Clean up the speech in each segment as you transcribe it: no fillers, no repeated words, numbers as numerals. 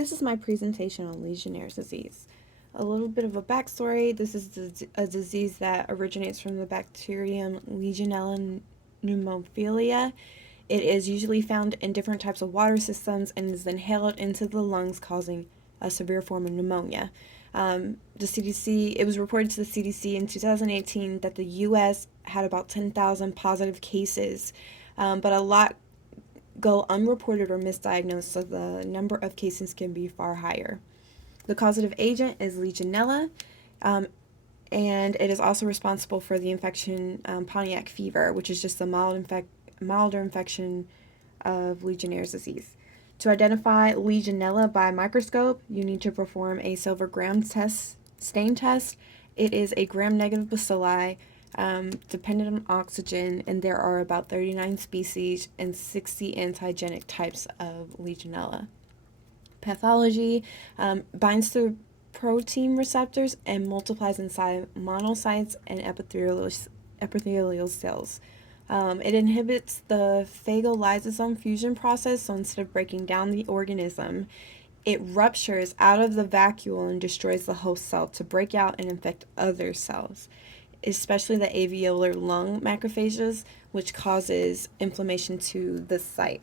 This is my presentation on Legionnaire's disease. A little bit of a backstory. This is a disease that originates from the bacterium Legionella pneumophila. It is usually found in different types of water systems and is inhaled into the lungs, causing a severe form of pneumonia. It was reported to the CDC in 2018 that the U.S. had about 10,000 positive cases, but a lot go unreported or misdiagnosed, so the number of cases can be far higher. The causative agent is Legionella, and it is also responsible for the infection Pontiac fever, which is just a milder infection of Legionnaire's disease. To identify Legionella by microscope, you need to perform a silver gram stain test. It is a gram-negative bacilli dependent on oxygen, and there are about 39 species and 60 antigenic types of Legionella. Pathology binds to protein receptors and multiplies inside monocytes and epithelial cells. It inhibits the phagolysosome fusion process, so instead of breaking down the organism, it ruptures out of the vacuole and destroys the host cell to break out and infect other cells, especially the alveolar lung macrophages, which causes inflammation to the site.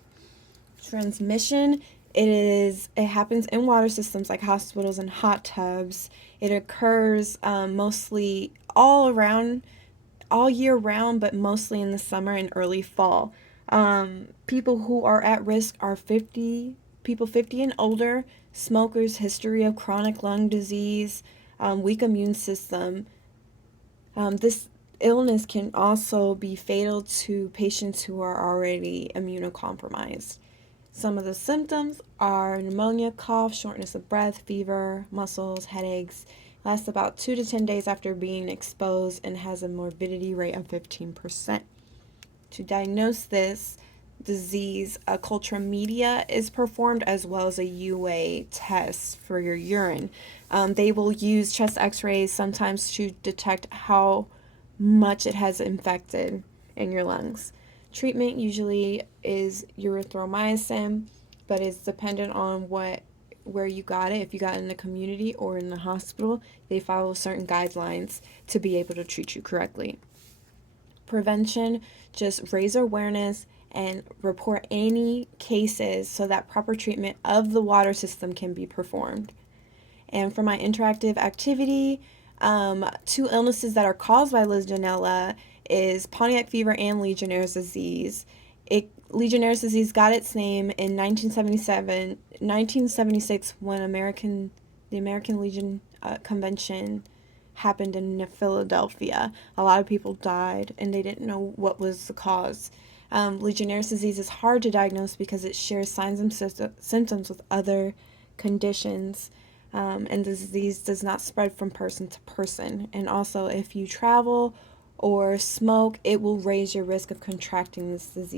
Transmission, it happens in water systems like hospitals and hot tubs. It occurs mostly all year round, but mostly in the summer and early fall. People who are at risk are people 50 and older, smokers, history of chronic lung disease, weak immune system. This illness can also be fatal to patients who are already immunocompromised. Some of the symptoms are pneumonia, cough, shortness of breath, fever, muscles, headaches. Lasts about 2 to 10 days after being exposed and has a morbidity rate of 15%. To diagnose this disease, a culture media is performed as well as a UA test for your urine. They will use chest x-rays sometimes to detect how much it has infected in your lungs. Treatment usually is erythromycin, but it's dependent on where you got it. If you got it in the community or in the hospital, they follow certain guidelines to be able to treat you correctly. Prevention, just raise awareness and report any cases so that proper treatment of the water system can be performed. And for my interactive activity, 2 illnesses that are caused by Legionella is Pontiac fever and Legionnaire's disease. Legionnaire's disease got its name in 1976 when the American Legion Convention happened in Philadelphia. A lot of people died and they didn't know what was the cause. Legionnaire's disease is hard to diagnose because it shares signs and symptoms with other conditions, and the disease does not spread from person to person. And also, if you travel or smoke, it will raise your risk of contracting this disease.